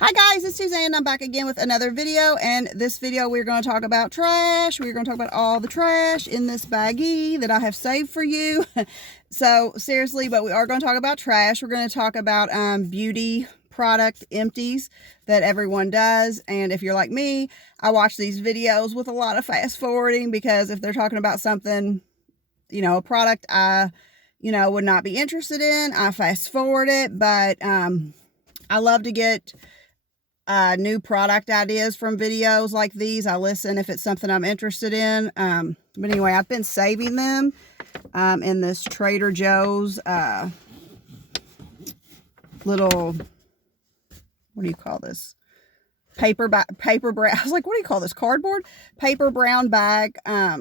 Hi guys, it's Suzanne. I'm back again with another video, and this video we're going to talk about trash. We're going to talk about all the trash in this baggie that I have saved for you. So seriously, but we are going to talk about trash. We're going to talk about beauty product empties that everyone does. And if you're like me, I watch these videos with a lot of fast forwarding, because if they're talking about something, a product I would not be interested in, I fast forward it. But I love to get new product ideas from videos like these. I listen if it's something I'm interested in. But anyway, I've been saving them in this Trader Joe's little, what do you call this? Paper brown. I was like, what do you call this? Cardboard? Paper brown bag. I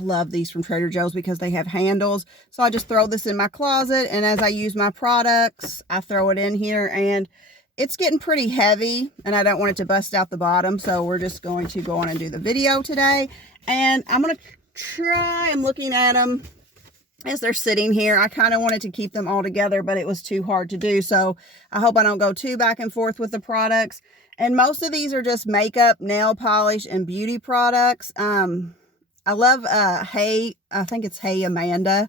love these from Trader Joe's because they have handles. So I just throw this in my closet, and as I use my products, I throw it in here, and it's getting pretty heavy and I don't want it to bust out the bottom. So we're just going to go on and do the video today. And I'm going to try, I'm looking at them as they're sitting here. I kind of wanted to keep them all together, but it was too hard to do. So I hope I don't go too back and forth with the products. And most of these are just makeup, nail polish, and beauty products. I love I think it's ItIsAmandaaa.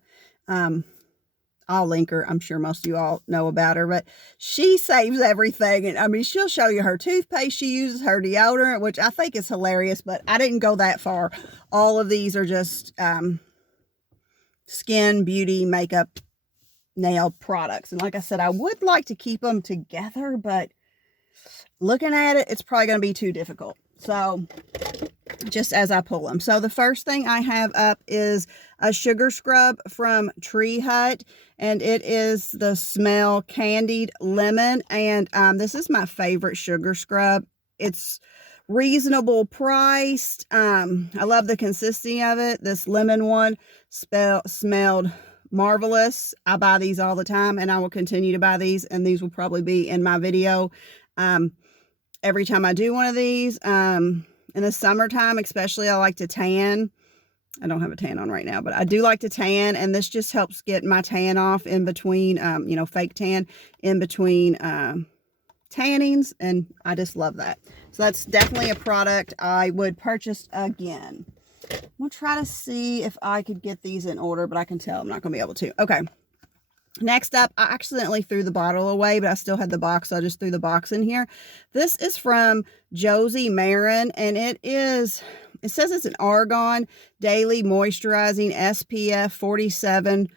I'll link her. I'm sure most of you all know about her, but she saves everything. And I mean, she'll show you her toothpaste she uses, her deodorant, which I think is hilarious, but I didn't go that far. All of these are just skin, beauty, makeup, nail products. And like I said, I would like to keep them together, but looking at it, it's probably going to be too difficult. So just as I pull them. So the first thing I have up is a sugar scrub from Tree Hut, and it is the smell candied lemon. And this is my favorite sugar scrub. It's reasonable priced. I love the consistency of it. This lemon one smelled marvelous. I buy these all the time, and I will continue to buy these, and these will probably be in my video every time I do one of these. In the summertime, especially, I like to tan. I don't have a tan on right now, but I do like to tan, and this just helps get my tan off in between, fake tan in between tannings, and I just love that. So that's definitely a product I would purchase again. I'm going to try to see if I could get these in order, but I can tell I'm not going to be able to. Okay. Next up, I accidentally threw the bottle away, but I still had the box, so I just threw the box in here. This is from Josie Marin, and it says it's an Argan Daily Moisturizing SPF 47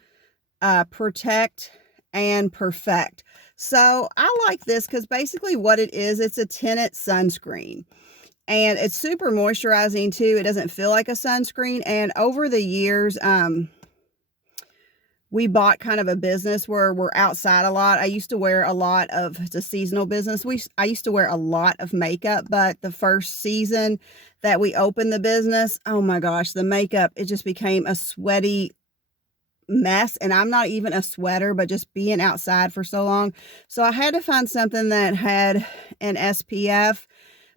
Protect and Perfect. So I like this because basically what it is, it's a tinted sunscreen. And it's super moisturizing too. It doesn't feel like a sunscreen. And over the years, we bought kind of a business where we're outside a lot. I used to wear a lot of, it's a seasonal business. I used to wear a lot of makeup, but the first season that we opened the business, oh my gosh, the makeup, it just became a sweaty mess. And I'm not even a sweater, but just being outside for so long. So I had to find something that had an SPF,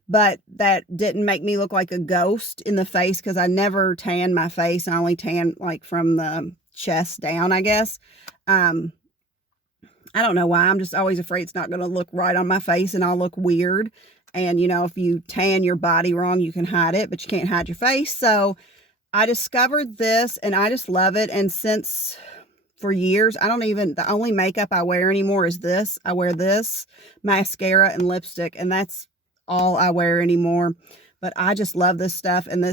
but that didn't make me look like a ghost in the face, because I never tan my face. I only tan like from the chest down, I guess. I don't know why. I'm just always afraid it's not going to look right on my face and I'll look weird. And if you tan your body wrong, you can hide it, but you can't hide your face. So I discovered this, and I just love it. And since for years, the only makeup I wear anymore is this. I wear this, mascara, and lipstick, and that's all I wear anymore. But I just love this stuff. And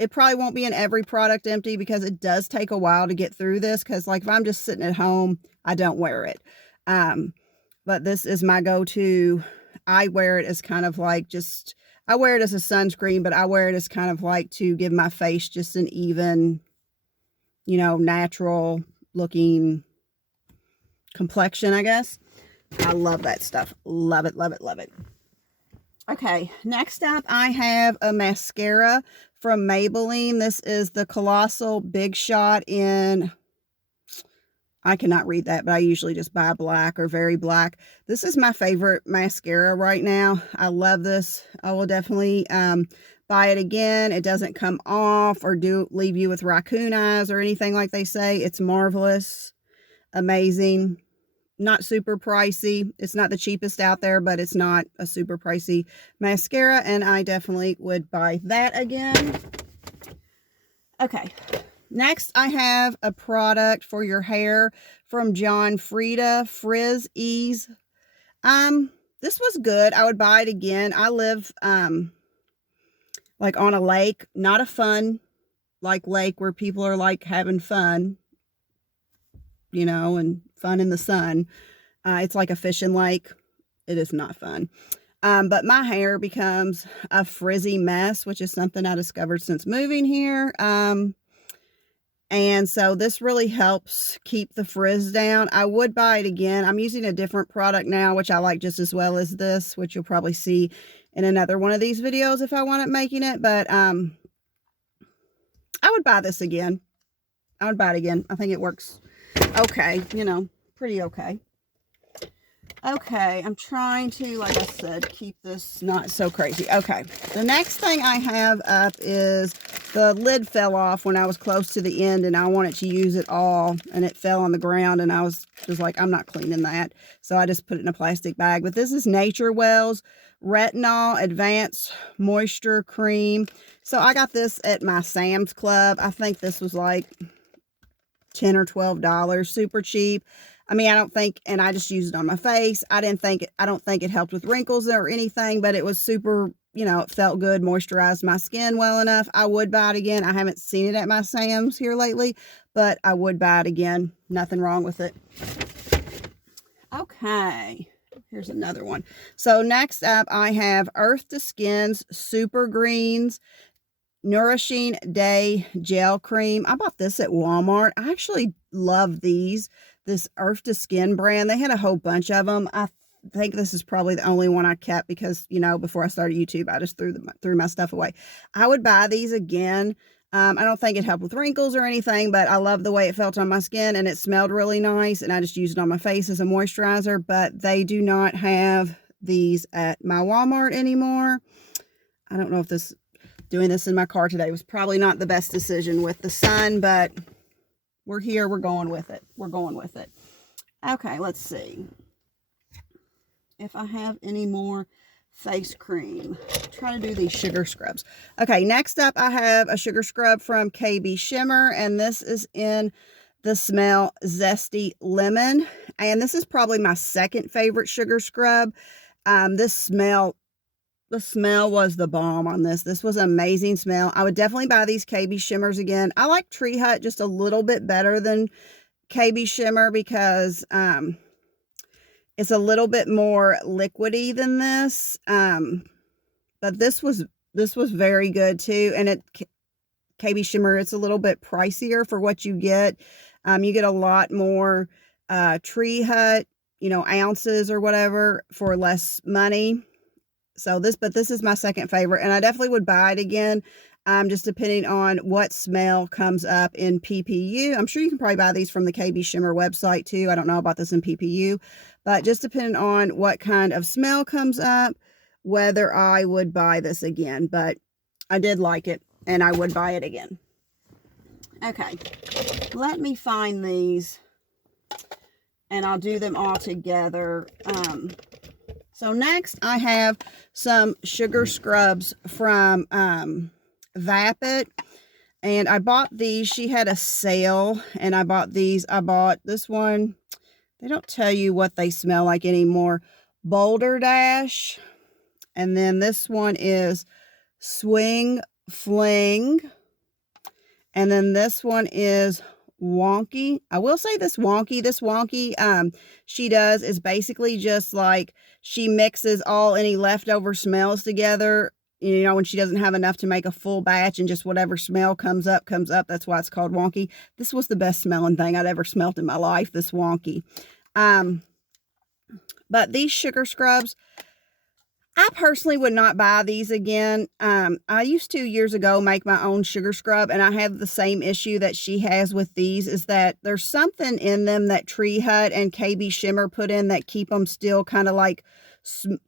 it probably won't be in every product empty, because it does take a while to get through this. Because like if I'm just sitting at home, I don't wear it. But this is my go-to. I wear it as kind of like I wear it as a sunscreen, but I wear it as kind of like to give my face just an even, natural looking complexion, I guess. I love that stuff. Love it, love it, love it. Okay, next up I have a mascara from Maybelline. This is the Colossal Big Shot in, I cannot read that, but I usually just buy black or very black. This is my favorite mascara right now. I love this. I will definitely buy it again. It doesn't come off or leave you with raccoon eyes or anything like they say. It's marvelous, amazing. not super pricey. It's not the cheapest out there, but it's not a super pricey mascara, and I definitely would buy that again. Okay, next I have a product for your hair from John Frieda, Frizz Ease. This was good. I would buy it again. I live like on a lake, not a fun like lake where people are like having fun, you know, and fun in the sun. It's like a fishing lake. It is not fun. But my hair becomes a frizzy mess, which is something I discovered since moving here. And so this really helps keep the frizz down. I would buy it again. I'm using a different product now, which I like just as well as this, which you'll probably see in another one of these videos if I want it making it. But I would buy this again. I would buy it again. I think it works okay, you know, pretty okay. Okay, I'm trying to, like I said, keep this not so crazy. Okay, the next thing I have up is the lid fell off when I was close to the end, and I wanted to use it all, and it fell on the ground, and I was just like, I'm not cleaning that. So I just put it in a plastic bag. But this is Nature Wells Retinol Advanced Moisture Cream. So I got this at my Sam's Club. I think this was like $10 or $12, super cheap. I mean, I don't think, and I just used it on my face. I don't think it helped with wrinkles or anything, but it was super, you know, it felt good, moisturized my skin well enough. I would buy it again. I haven't seen it at my Sam's here lately, but I would buy it again. Nothing wrong with it. Okay, here's another one. So next up, I have Earth to Skin's Super Greens Nourishing Day Gel Cream. I bought this at Walmart. I actually love these. This Earth to Skin brand. They had a whole bunch of them. I think this is probably the only one I kept because, you know, before I started YouTube, I just threw my stuff away. I would buy these again. I don't think it helped with wrinkles or anything, but I love the way it felt on my skin, and it smelled really nice, and I just used it on my face as a moisturizer. But they do not have these at my Walmart anymore. I don't know if doing this in my car today was probably not the best decision with the sun, but we're here. We're going with it. We're going with it. Okay, let's see if I have any more face cream. Try to do these sugar scrubs. Okay, next up I have a sugar scrub from KB Shimmer, and this is in the smell Zesty Lemon. And this is probably my second favorite sugar scrub. The smell was the bomb on this. This was an amazing smell. I would definitely buy these KB Shimmers again. I like Tree Hut just a little bit better than KB Shimmer because it's a little bit more liquidy than this. But this was very good too. And KB Shimmer, it's a little bit pricier for what you get. You get a lot more Tree Hut, you know, ounces or whatever for less money. So this is my second favorite, and I definitely would buy it again, just depending on what smell comes up in PPU. I'm sure you can probably buy these from the KB Shimmer website too. I don't know about this in PPU, but just depending on what kind of smell comes up, whether I would buy this again. But I did like it, and I would buy it again. Okay, let me find these, and I'll do them all together. So next I have some sugar scrubs from Vapid, and I bought these. She had a sale, and I bought these. I bought this one. They don't tell you what they smell like anymore. Boulder Dash, and then this one is Swing Fling, and then this one is Wonky. I will say this wonky she does is basically just like she mixes all any leftover smells together, you know, when she doesn't have enough to make a full batch, and just whatever smell comes up. That's why it's called Wonky. This was the best smelling thing I'd ever smelled in my life, this Wonky. But these sugar scrubs, I personally would not buy these again. I used to years ago make my own sugar scrub, and I have the same issue that she has with these, is that there's something in them that Tree Hut and KB Shimmer put in that keep them still kind of like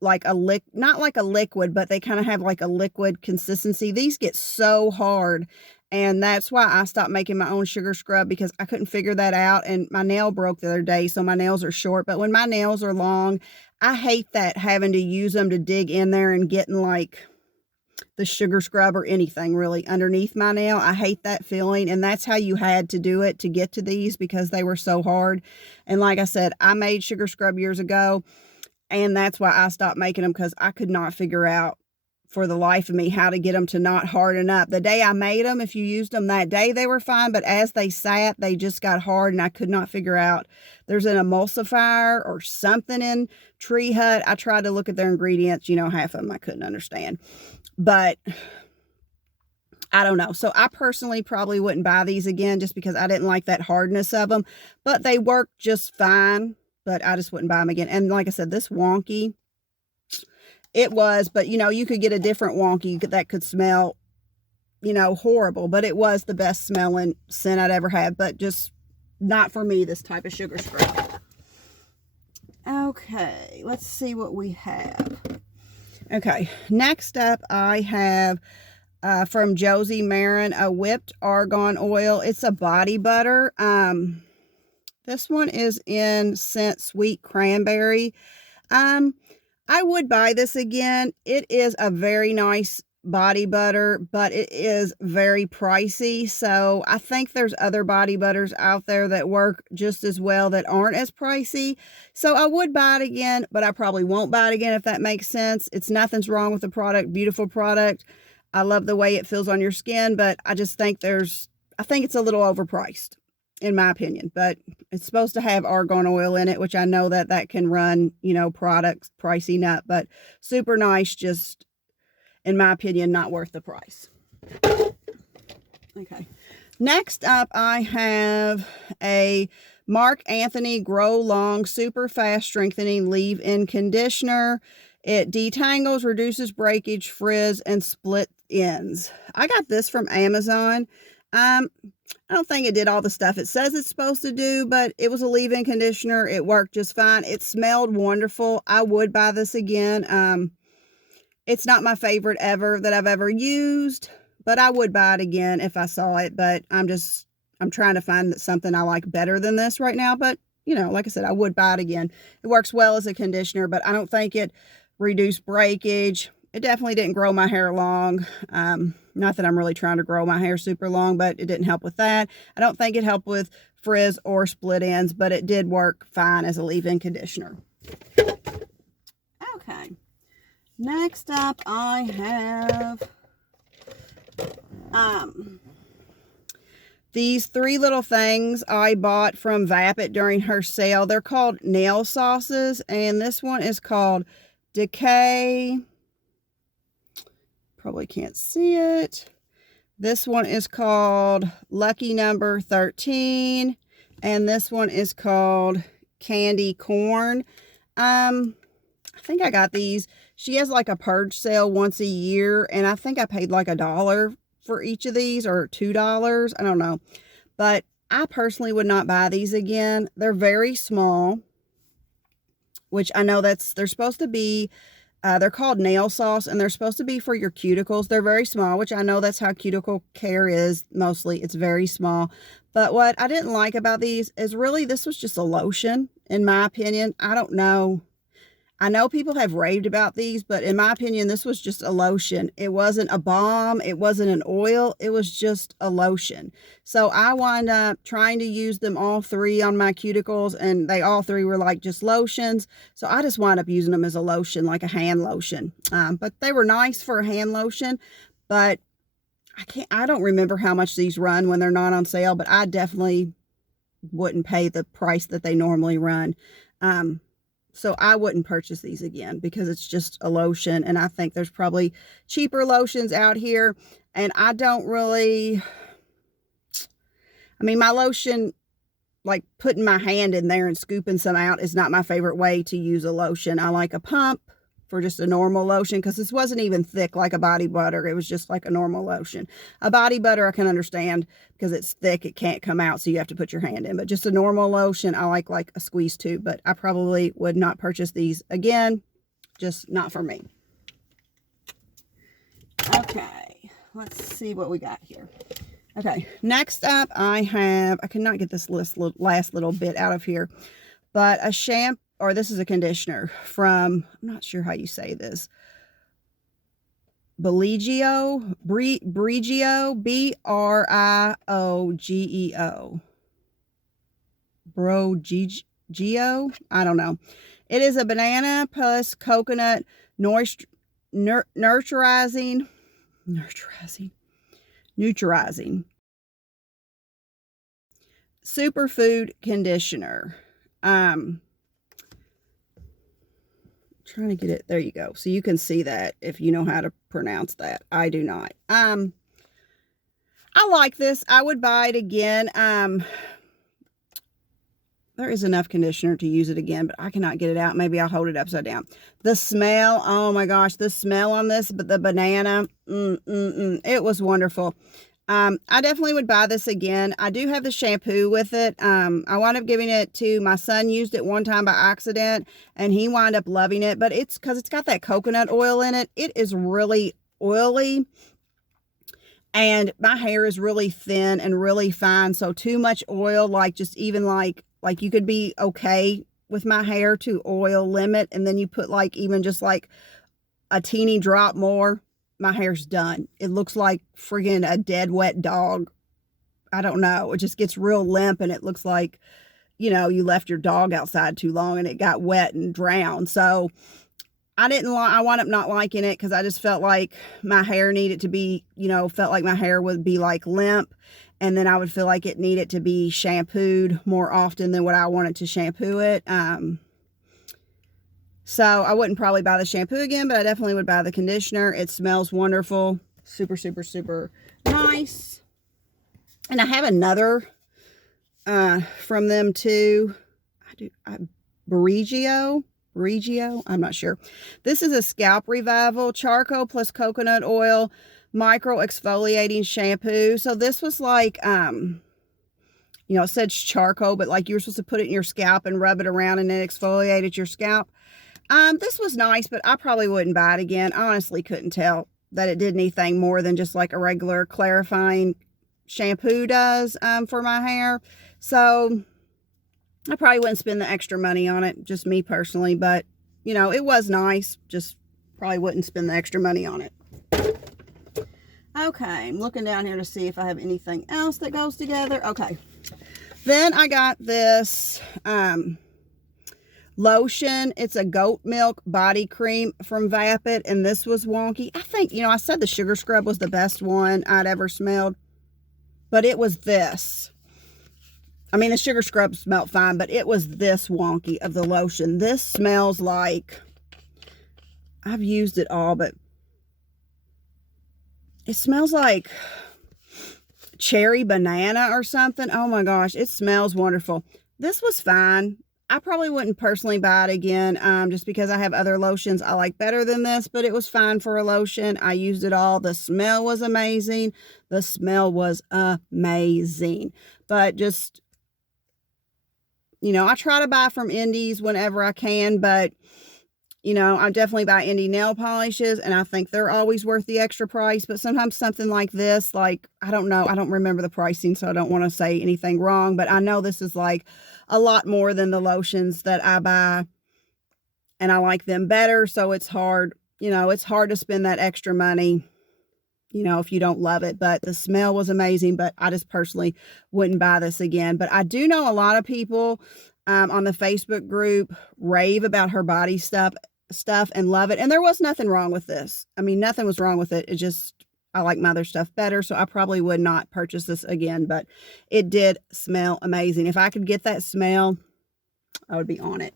not like a liquid, but they kind of have like a liquid consistency. These get so hard, And that's why I stopped making my own sugar scrub, because I couldn't figure that out. And my nail broke the other day, so my nails are short. But when my nails are long, I hate that, having to use them to dig in there and getting like the sugar scrub or anything really underneath my nail. I hate that feeling. And that's how you had to do it to get to these, because they were so hard. And like I said, I made sugar scrub years ago, and that's why I stopped making them, because I could not figure out for the life of me how to get them to not harden up. The day I made them, if you used them that day, they were fine, but as they sat, they just got hard, and I could not figure out. There's an emulsifier or something in Tree Hut. I tried to look at their ingredients, you know, half of them I couldn't understand, but I don't know. So I personally probably wouldn't buy these again, just because I didn't like that hardness of them, but they work just fine. But I just wouldn't buy them again. And like I said, this wonky, it was, but you know, you could get a different wonky that could smell, you know, horrible, but it was the best smelling scent I'd ever had, but just not for me, this type of sugar scrub. Okay, let's see what we have. Okay, next up I have from Josie Marin, a whipped argan oil. It's a body butter. This one is in scent Sweet Cranberry. I would buy this again. It is a very nice body butter, but it is very pricey. So I think there's other body butters out there that work just as well that aren't as pricey. So I would buy it again, but I probably won't buy it again, if that makes sense. It's nothing's wrong with the product. Beautiful product. I love the way it feels on your skin, but I just think I think it's a little overpriced, in my opinion. But it's supposed to have argan oil in it, which I know that can run, you know, products pricey nut, but super nice. Just, in my opinion, not worth the price. Okay. Next up, I have a Marc Anthony Grow Long Super Fast Strengthening Leave-In Conditioner. It detangles, reduces breakage, frizz, and split ends. I got this from Amazon. I don't think it did all the stuff it says it's supposed to do, but it was a leave-in conditioner. It worked just fine. It smelled wonderful. I would buy this again. It's not my favorite ever that I've ever used, but I would buy it again if I saw it. But I'm trying to find something I like better than this right now. But, you know, like I said, I would buy it again. It works well as a conditioner, but I don't think it reduced breakage. It definitely didn't grow my hair long. Not that I'm really trying to grow my hair super long, but it didn't help with that. I don't think it helped with frizz or split ends, but it did work fine as a leave-in conditioner. Okay. Next up, I have these three little things I bought from Vapid during her sale. They're called nail sauces, and this one is called Decay. Probably can't see it. This one is called Lucky Number 13, and this one is called Candy Corn. I think I got these. She has like a purge sale once a year, and I think I paid like $1 for each of these, or $2. I don't know. But I personally would not buy these again. They're very small, which I know they're supposed to be, they're called nail sauce, and they're supposed to be for your cuticles. They're very small, which I know that's how cuticle care is mostly. It's very small. But what I didn't like about these is really this was just a lotion, in my opinion. I don't know. I know people have raved about these, but in my opinion, this was just a lotion. It wasn't a balm. It wasn't an oil. It was just a lotion. So I wound up trying to use them all three on my cuticles, and they all three were like just lotions. So I just wound up using them as a lotion, like a hand lotion. But they were nice for a hand lotion, but I don't remember how much these run when they're not on sale, but I definitely wouldn't pay the price that they normally run. So I wouldn't purchase these again, because it's just a lotion, and I think there's probably cheaper lotions out here. And I don't really, I mean, my lotion, like putting my hand in there and scooping some out, is not my favorite way to use a lotion. I like a pump for just a normal lotion, because this wasn't even thick like a body butter. It was just like a normal lotion. A body butter I can understand, because it's thick, it can't come out, so you have to put your hand in. But just a normal lotion, I like a squeeze tube. But I probably would not purchase these again. Just not for me. Okay, let's see what we got here. Okay, next up I cannot get this last little bit out of here, but a shampoo, or this is a conditioner from, I'm not sure how you say this, Brigio, Briogeo, Brogeo, I don't know. It is a banana plus coconut nurturizing superfood conditioner. Trying to get it, there you go, so you can see that if you know how to pronounce that. I do not. I like this. I would buy it again. There is enough conditioner to use it again, but I cannot get it out. Maybe I'll hold it upside down. The smell, oh my gosh, the smell on this, but the banana, it was wonderful. I definitely would buy this again. I do have the shampoo with it. I wound up giving it to my son. Used it one time by accident, and he wound up loving it. But it's because it's got that coconut oil in it. It is really oily, and my hair is really thin and really fine. So too much oil, like just even like you could be okay with my hair to oil limit, and then you put like even just like a teeny drop more, my hair's done. It looks like friggin' a dead wet dog. I don't know. It just gets real limp, and it looks like, you know, you left your dog outside too long and it got wet and drowned. So I wound up not liking it because I just felt like my hair needed to be, you know, felt like my hair would be like limp, and then I would feel like it needed to be shampooed more often than what I wanted to shampoo it. So I wouldn't probably buy the shampoo again, but I definitely would buy the conditioner. It smells wonderful. Super, super, super nice. And I have another from them too. Brigio, I'm not sure. This is a scalp revival, charcoal plus coconut oil, micro exfoliating shampoo. So this was like, you know, it said charcoal, but like you were supposed to put it in your scalp and rub it around and then exfoliate at your scalp. This was nice, but I probably wouldn't buy it again. I honestly couldn't tell that it did anything more than just like a regular clarifying shampoo does, for my hair. So I probably wouldn't spend the extra money on it, just me personally, but you know, it was nice. Just probably wouldn't spend the extra money on it. Okay, I'm looking down here to see if I have anything else that goes together. Okay, then I got this lotion. It's a goat milk body cream from Vapid, and this was wonky. I think, you know, I said the sugar scrub was the best one I'd ever smelled, but it was this. I mean, the sugar scrub smelled fine, but it was this wonky of the lotion. This smells like, I've used it all, but it smells like cherry banana or something. Oh my gosh, it smells wonderful. This was fine. I probably wouldn't personally buy it again, just because I have other lotions I like better than this, but it was fine for a lotion. I used it all. The smell was amazing. The smell was amazing. But just, you know, I try to buy from Indies whenever I can, but you know, I definitely buy indie nail polishes, and I think they're always worth the extra price. But sometimes something like this, like, I don't know, I don't remember the pricing, so I don't want to say anything wrong. But I know this is like a lot more than the lotions that I buy, and I like them better. So it's hard, you know, it's hard to spend that extra money, you know, if you don't love it. But the smell was amazing, but I just personally wouldn't buy this again. But I do know a lot of people on the Facebook group rave about her body stuff and love it, and there was nothing wrong with this. I mean, nothing was wrong with it. It just, I like my other stuff better, so I probably would not purchase this again, but it did smell amazing. If I could get that smell, I would be on it.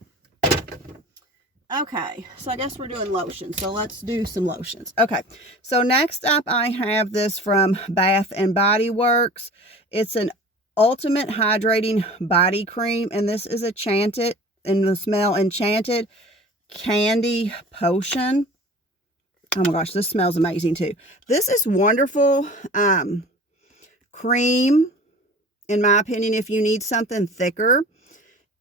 Okay, so I guess we're doing lotions, so let's do some lotions. Okay, so next up I have this from Bath and Body Works. It's an ultimate hydrating body cream, and this is Enchanted, and the smell Enchanted Candy Potion. Oh my gosh, this smells amazing too. This is wonderful cream, in my opinion, if you need something thicker.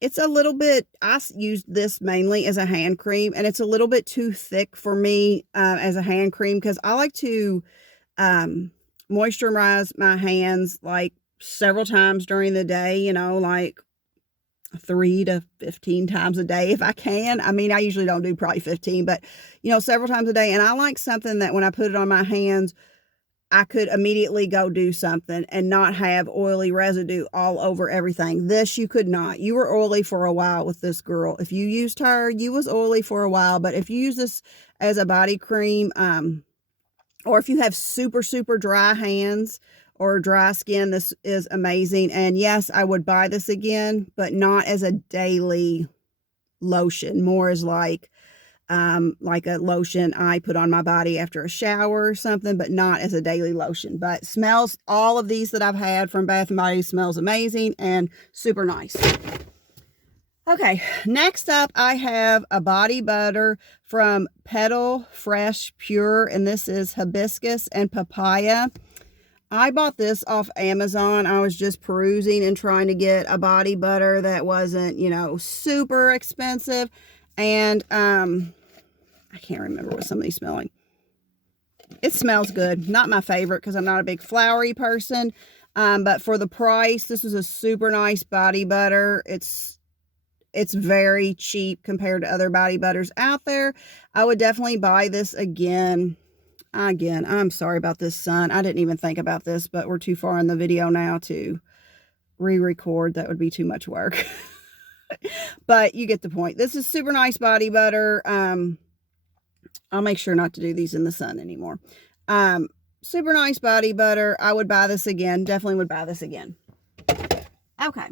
It's a little bit, I used this mainly as a hand cream, and it's a little bit too thick for me as a hand cream, because I like to moisturize my hands like several times during the day, you know, like 3 to 15 times a day if I can. I mean, I usually don't do probably 15, but you know, several times a day. And I like something that when I put it on my hands, I could immediately go do something and not have oily residue all over everything. This you could not. You were oily for a while with this girl. If you used her, you was oily for a while. But if you use this as a body cream, or if you have super, super dry hands or dry skin, this is amazing. And yes, I would buy this again, but not as a daily lotion. More as like a lotion I put on my body after a shower or something, but not as a daily lotion. But smells, all of these that I've had from Bath & Body smells amazing and super nice. Okay, next up I have a body butter from Petal Fresh Pure, and this is hibiscus and papaya. I bought this off Amazon. I was just perusing and trying to get a body butter that wasn't, you know, super expensive. And I can't remember what somebody's smelling. It smells good. Not my favorite because I'm not a big flowery person. But for the price, this is a super nice body butter. It's very cheap compared to other body butters out there. I would definitely buy this again. Again, I'm sorry about this, sun. I didn't even think about this, but we're too far in the video now to re-record. That would be too much work. But you get the point. This is super nice body butter. I'll make sure not to do these in the sun anymore. Super nice body butter. I would buy this again. Definitely would buy this again. Okay.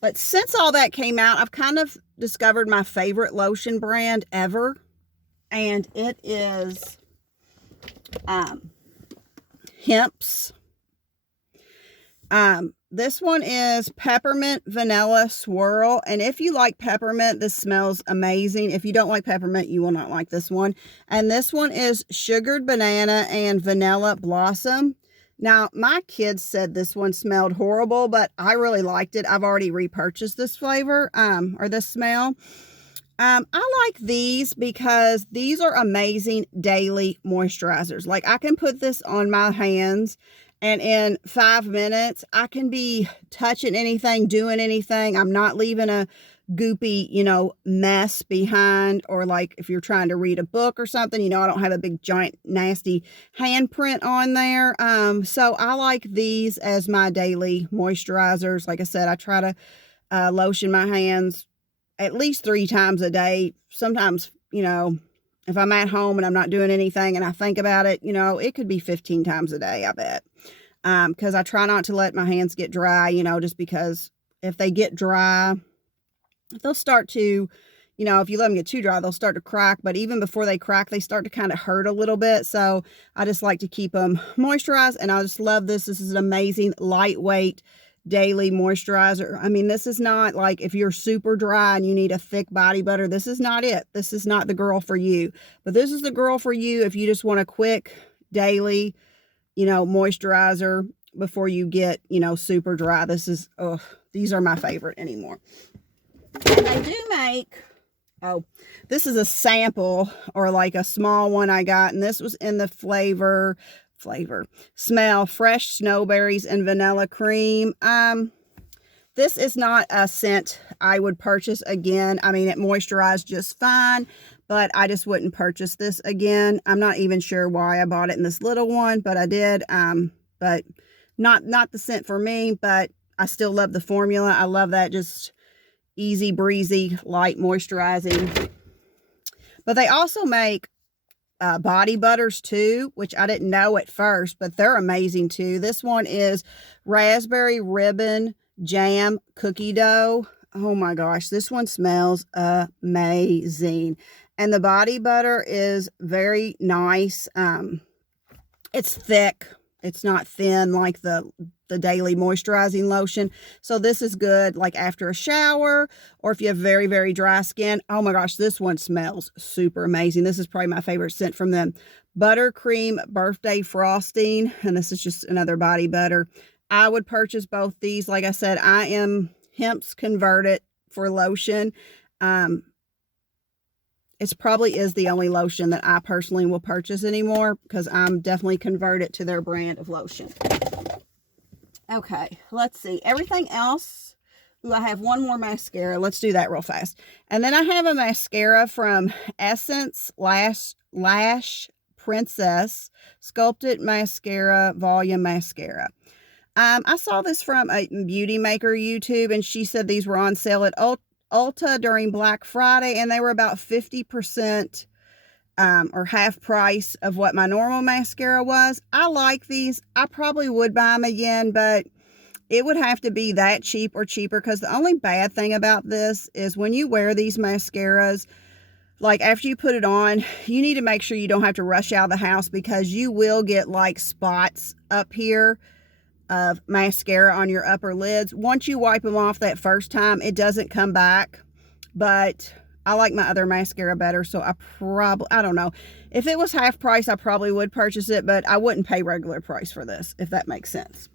But since all that came out, I've kind of discovered my favorite lotion brand ever. And it is Hemp's. This one is Peppermint Vanilla Swirl. And if you like peppermint, this smells amazing. If you don't like peppermint, you will not like this one. And this one is Sugared Banana and Vanilla Blossom. Now, my kids said this one smelled horrible, but I really liked it. I've already repurchased this flavor, or this smell. I like these because these are amazing daily moisturizers. Like, I can put this on my hands, and in 5 minutes, I can be touching anything, doing anything. I'm not leaving a goopy, you know, mess behind. Or like if you're trying to read a book or something, you know, I don't have a big giant nasty handprint on there. So I like these as my daily moisturizers. Like I said, I try to lotion my hands at least 3 times a day. Sometimes, you know, if I'm at home and I'm not doing anything and I think about it, you know, it could be 15 times a day, I bet. Because I try not to let my hands get dry, you know, just because if they get dry, they'll start to, you know, if you let them get too dry, they'll start to crack. But even before they crack, they start to kind of hurt a little bit. So I just like to keep them moisturized. And I just love this. This is an amazing, lightweight daily moisturizer. I mean, this is not like if you're super dry and you need a thick body butter. This is not it. This is not the girl for you. But this is the girl for you if you just want a quick daily, you know, moisturizer before you get, you know, super dry. This is, oh, these are my favorite anymore. And they do make, oh, this is a sample or like a small one I got. And this was in the smell fresh snowberries and vanilla cream. This is not a scent I would purchase again. I mean, it moisturized just fine, but I just wouldn't purchase this again. I'm not even sure why I bought it in this little one, but I did. But not the scent for me, but I still love the formula. I love that just easy breezy light moisturizing. But they also make body butters too, which I didn't know at first, but they're amazing too. This one is raspberry ribbon jam cookie dough. Oh my gosh, this one smells amazing. And the body butter is very nice. It's thick. It's not thin like the daily moisturizing lotion. So this is good like after a shower, or if you have very, very dry skin. Oh my gosh, this one smells super amazing. This is probably my favorite scent from them. Buttercream Birthday Frosting. And this is just another body butter. I would purchase both these. Like I said, I am Hemp's converted for lotion. It probably is the only lotion that I personally will purchase anymore, because I'm definitely converted to their brand of lotion. Okay, let's see. Everything else. Ooh, I have one more mascara. Let's do that real fast. And then I have a mascara from Essence Lash Princess Sculpted Mascara Volume Mascara. I saw this from a Beauty Maker YouTube, and she said these were on sale at Ulta during Black Friday, and they were about 50% or half price of what my normal mascara was. I like these. I probably would buy them again, but it would have to be that cheap or cheaper, because the only bad thing about this is when you wear these mascaras, like after you put it on, you need to make sure you don't have to rush out of the house, because you will get like spots up here of mascara on your upper lids. Once you wipe them off that first time, it doesn't come back. But I like my other mascara better, so I don't know. If it was half price, I probably would purchase it, but I wouldn't pay regular price for this, if that makes sense.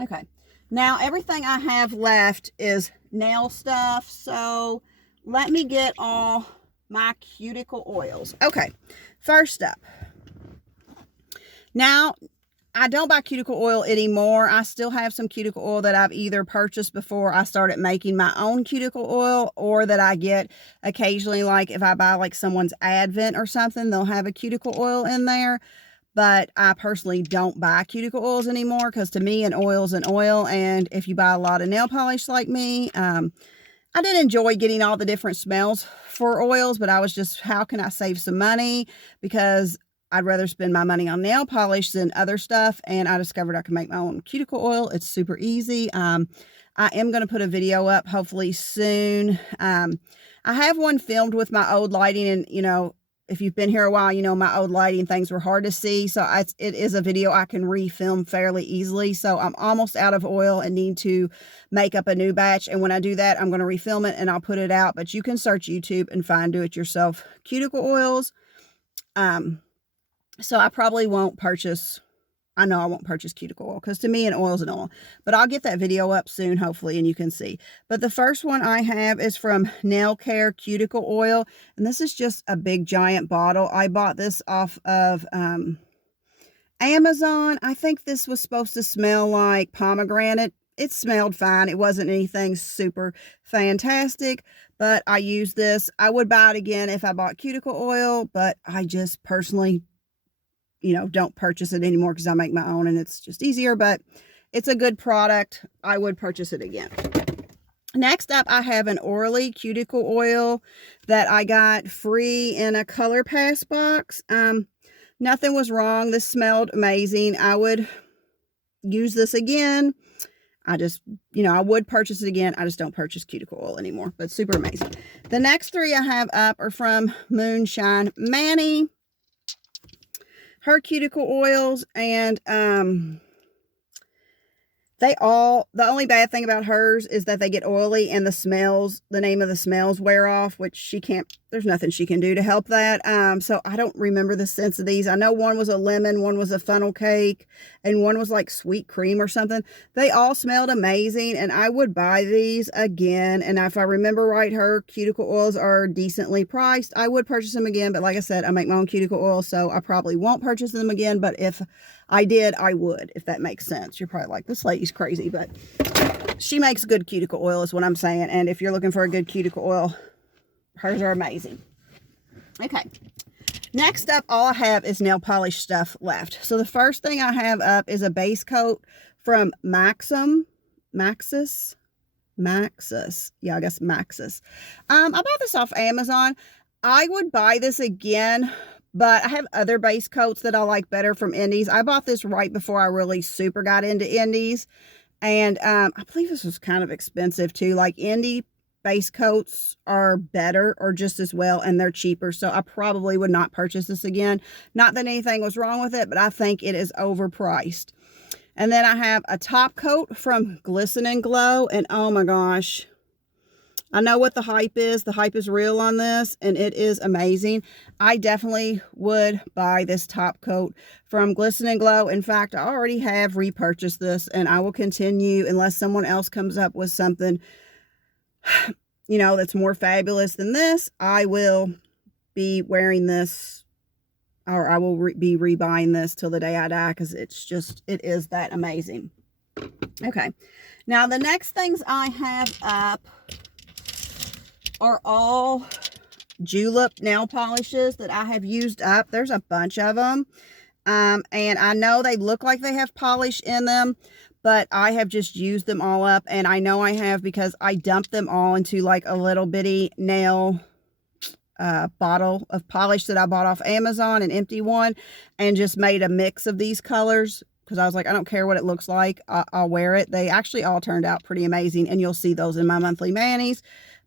Okay, now everything I have left is nail stuff, so let me get all my cuticle oils. Okay, first up. Now, I don't buy cuticle oil anymore. I still have some cuticle oil that I've either purchased before I started making my own cuticle oil, or that I get occasionally, like if I buy like someone's Advent or something, they'll have a cuticle oil in there. But I personally don't buy cuticle oils anymore, because to me, an oil is an oil. And if you buy a lot of nail polish like me, I did enjoy getting all the different smells for oils, but I was just, how can I save some money? Because I'd rather spend my money on nail polish than other stuff. And I discovered I can make my own cuticle oil. It's super easy. I am going to put a video up hopefully soon. I have one filmed with my old lighting, and you know, if you've been here a while, you know my old lighting, things were hard to see. So it is a video I can refilm fairly easily. So I'm almost out of oil and need to make up a new batch. And when I do that, I'm going to refilm it and I'll put it out. But you can search YouTube and find do-it-yourself cuticle oils. So I probably won't purchase, I know I won't purchase cuticle oil, because to me an oil is an oil. But I'll get that video up soon, hopefully, and you can see. But the first one I have is from Nail Care Cuticle Oil. And this is just a big giant bottle. I bought this off of Amazon. I think this was supposed to smell like pomegranate. It smelled fine. It wasn't anything super fantastic, but I used this. I would buy it again if I bought cuticle oil, but I just personally, you know, don't purchase it anymore, because I make my own and it's just easier. But it's a good product. I would purchase it again. Next up, I have an Orly cuticle oil that I got free in a Color Pass box. Nothing was wrong. This smelled amazing. I would use this again. I just, you know, I would purchase it again. I just don't purchase cuticle oil anymore, but super amazing. The next three I have up are from Moonshine Manny. Her cuticle oils, and the only bad thing about hers is that they get oily and the name of the smells wear off, which she can't, there's nothing she can do to help that. So I don't remember the scents of these. I know one was a lemon, one was a funnel cake, and one was like sweet cream or something. They all smelled amazing, and I would buy these again. And if I remember right, her cuticle oils are decently priced. I would purchase them again, but like I said, I make my own cuticle oil, so I probably won't purchase them again. But if I did, I would, if that makes sense. You're probably like, this lady's crazy, but she makes good cuticle oil is what I'm saying. And if you're looking for a good cuticle oil, hers are amazing. Okay. Next up, all I have is nail polish stuff left. So the first thing I have up is a base coat from Maxxis. Yeah, I guess Maxxis. I bought this off Amazon. I would buy this again, but I have other base coats that I like better from Indies. I bought this right before I really super got into Indies. And I believe this was kind of expensive too. Like Indie base coats are better or just as well, and they're cheaper. So I probably would not purchase this again. Not that anything was wrong with it, but I think it is overpriced. And then I have a top coat from Glisten and Glow. And oh my gosh, I know what the hype is. The hype is real on this, and it is amazing. I definitely would buy this top coat from Glisten and Glow. In fact, I already have repurchased this, and I will continue unless someone else comes up with something, you know, that's more fabulous than this. I will be wearing this, or I will be rebuying this till the day I die, because it's just, it is that amazing. Okay, now the next things I have up are all julep nail polishes that I have used up. There's a bunch of them. And I know they look like they have polish in them, but I have just used them all up. And I know I have because I dumped them all into like a little bitty nail bottle of polish that I bought off Amazon, an empty one, and just made a mix of these colors because I was like, I don't care what it looks like. I'll wear it. They actually all turned out pretty amazing, and you'll see those in my monthly manis.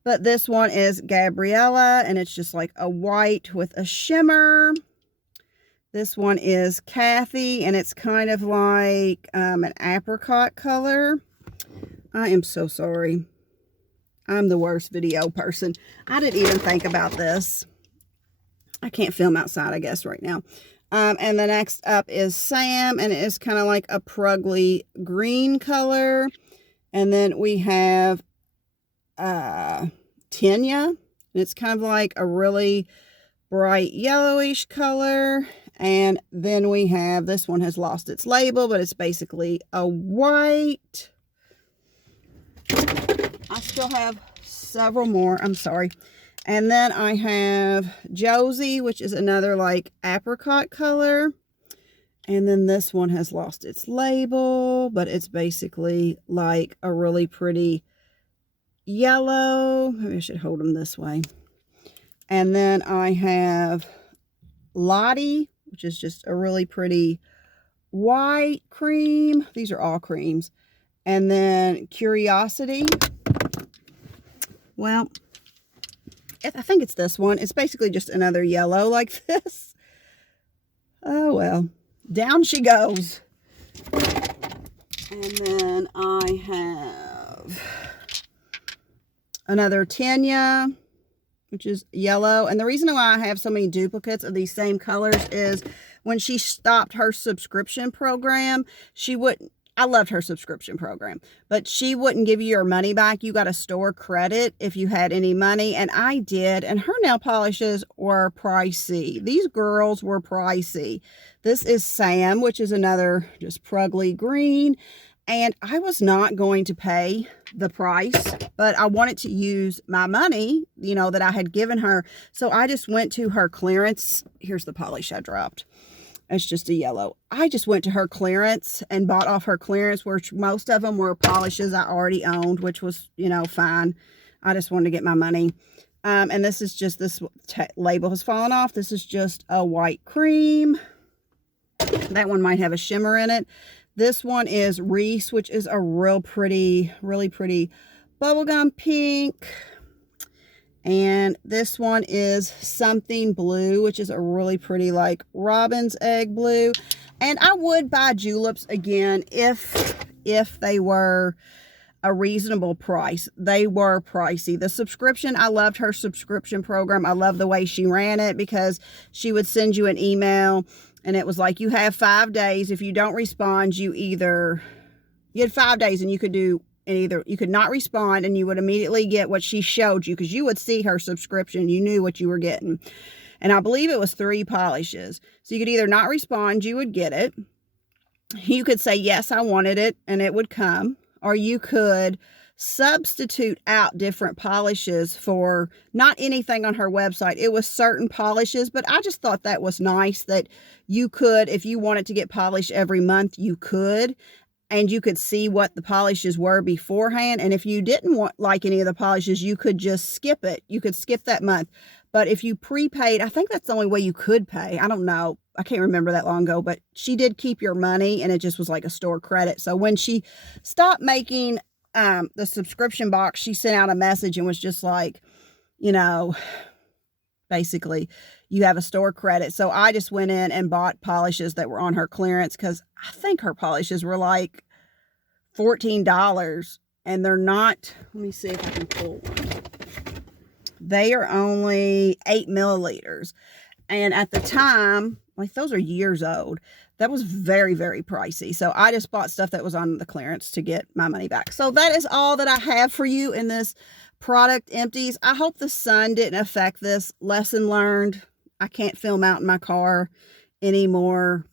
But this one is Gabriella, and it's just like a white with a shimmer. This one is Kathy, and it's kind of like an apricot color. I am so sorry. I'm the worst video person. I didn't even think about this. I can't film outside, I guess, right now. And the next up is Sam, and it is kind of like a prugly green color. And then we have Tanya, and it's kind of like a really bright yellowish color. And then we have, this one has lost its label, but it's basically a white. I still have several more, I'm sorry. And then I have Josie, which is another like apricot color. And then this one has lost its label, but it's basically like a really pretty yellow. Maybe I should hold them this way. And then I have Lottie, which is just a really pretty white cream. These are all creams. And then Curiosity. Well, I think it's this one. It's basically just another yellow like this. Oh, well. Down she goes. And then I have another Tanya, which is yellow. And the reason why I have so many duplicates of these same colors is when she stopped her subscription program, she wouldn't, I loved her subscription program, but she wouldn't give you your money back. You got to store credit if you had any money, and I did, and her nail polishes were pricey. These girls were pricey. This is Sam, which is another just prugly green, and I was not going to pay the price, but I wanted to use my money, you know, that I had given her, so I just went to her clearance. Here's the polish I dropped. It's just a yellow. I just went to her clearance and bought off her clearance, which most of them were polishes I already owned, which was, you know, fine. I just wanted to get my money. And this is just, this label has fallen off. This is just a white cream. That one might have a shimmer in it. This one is Reese, which is a really pretty bubblegum pink. And this one is Something Blue, which is a really pretty like robin's egg blue. And I would buy juleps again if they were a reasonable price. They were pricey. The subscription, I loved her subscription program. I love the way she ran it, because she would send you an email and it was like, you have 5 days. If you don't respond, you had 5 days and you could do either, you could not respond and you would immediately get what she showed you, because you would see her subscription. You knew what you were getting. And I believe it was 3 polishes. So you could either not respond, you would get it. You could say, yes, I wanted it, and it would come. Or you could substitute out different polishes for not anything on her website. It was certain polishes, but I just thought that was nice that you could, if you wanted to get polished every month, you could. And you could see what the polishes were beforehand. And if you didn't want like any of the polishes, you could just skip it. You could skip that month. But if you prepaid, I think that's the only way you could pay. I don't know. I can't remember that long ago, but she did keep your money, and it just was like a store credit. So when she stopped making the subscription box, she sent out a message and was just like, you know, basically, you have a store credit. So I just went in and bought polishes that were on her clearance, because I think her polishes were like $14, and they're not, let me see if I can pull one. They are only 8 milliliters. And at the time, like those are years old, that was very, very pricey. So I just bought stuff that was on the clearance to get my money back. So that is all that I have for you in this product empties. I hope the sun didn't affect this. Lesson learned. I can't film out in my car anymore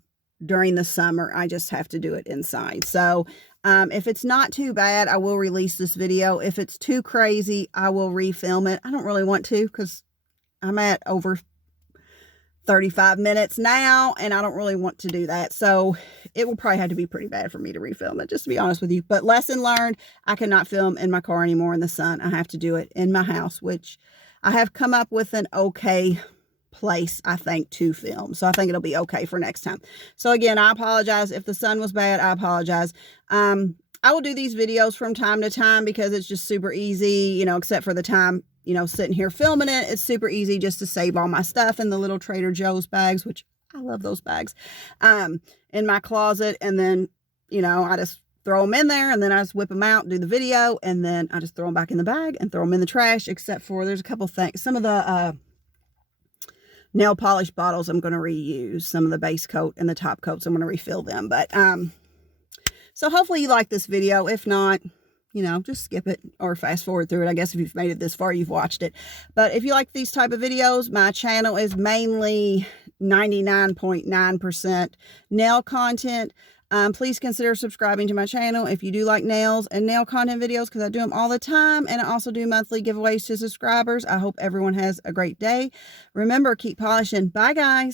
during the summer. I just have to do it inside. So if it's not too bad, I will release this video. If it's too crazy, I will refilm it. I don't really want to because I'm at over 35 minutes now, and I don't really want to do that. So it will probably have to be pretty bad for me to refilm it, just to be honest with you. But lesson learned, I cannot film in my car anymore in the sun. I have to do it in my house, which I have come up with an okay place, I think, to film. So I think it'll be okay for next time. So again, I apologize if the sun was bad. I apologize. I will do these videos from time to time because it's just super easy, you know, except for the time, you know, sitting here filming it. It's super easy just to save all my stuff in the little Trader Joe's bags, which I love those bags, in my closet. And then, you know, I just throw them in there, and then I just whip them out, do the video, and then I just throw them back in the bag and throw them in the trash, except for there's a couple things. Some of the nail polish bottles I'm going to reuse. Some of the base coat and the top coats, I'm going to refill them. But so hopefully you like this video. If not, you know, just skip it or fast forward through it. I guess if you've made it this far, you've watched it. But if you like these type of videos, my channel is mainly 99.9% nail content. Please consider subscribing to my channel if you do like nails and nail content videos, because I do them all the time. And I also do monthly giveaways to subscribers. I hope everyone has a great day. Remember, keep polishing. Bye, guys.